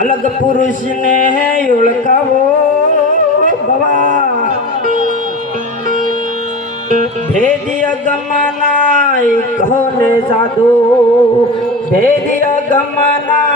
अलग पुरुष ने है उड़कावो बवा। भेदिय गमनाय कहो ने साधु भेदिया गमना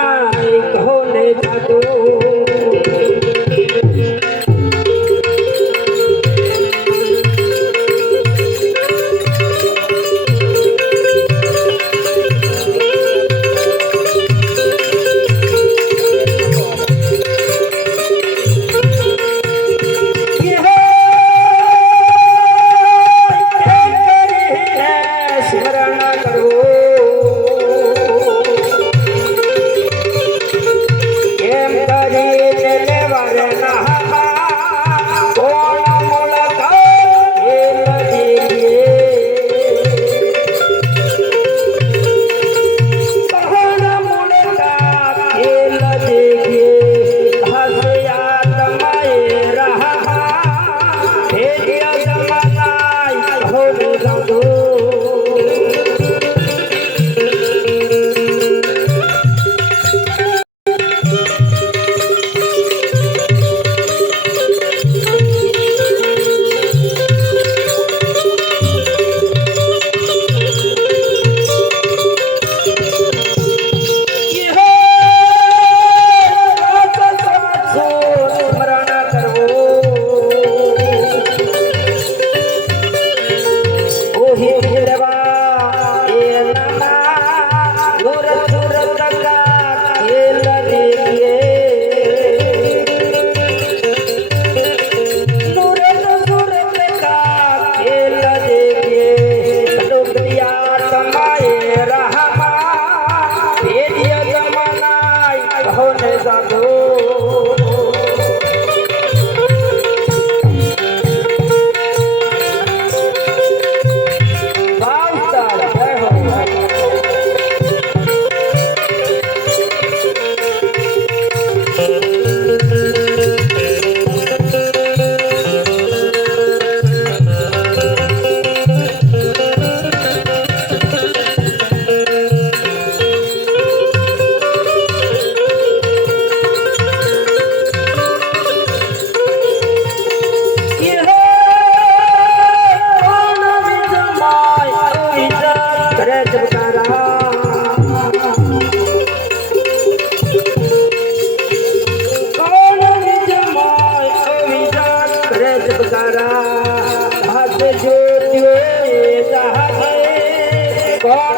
God.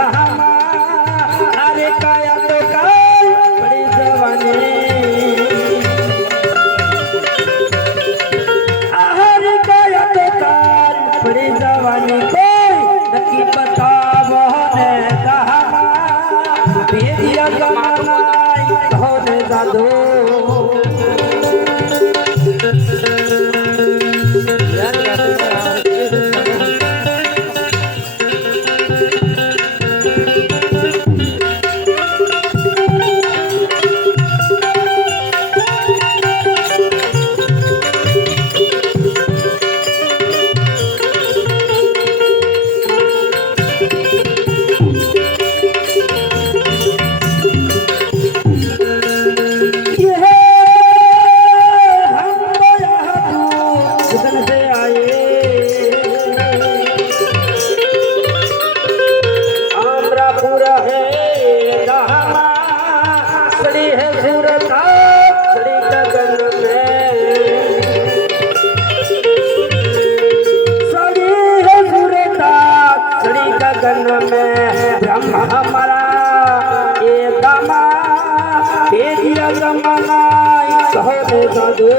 हर कायताल हर कायत તે દિયા બ્રહ્મા સહદે સાધુ.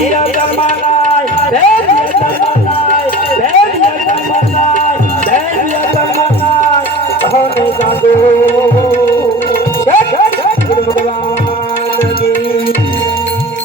भेजिया जमानाय